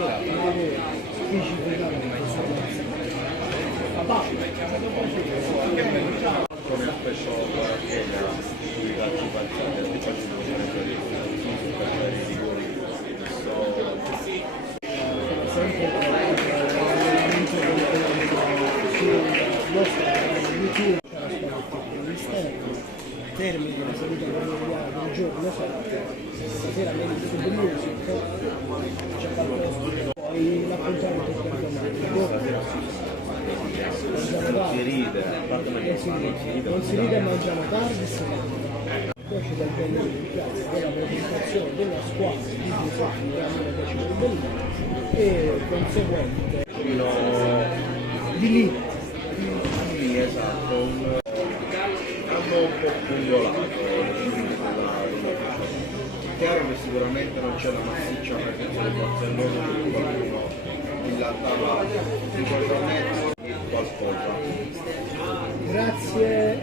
lavori specificamente come spesso chiede sui calci parziali, che facciano sempre i rigori. sempre sul nostro YouTube termine la seduta pomeridiana del giorno 7, stasera Medici the Music, c'è qualcosa, poi l'appuntamento è Non si ride, non si ride e mangiamo tardi, poi c'è del bellino in piazza della presentazione della squadra di Giuseppe Grande Decimo del Bellino e conseguente di lì, esatto, hanno un po' pungolato. Chiaro che sicuramente non c'è la massiccia presenza del Barcellona che qualcuno dilatava ricordato qualcosa. grazie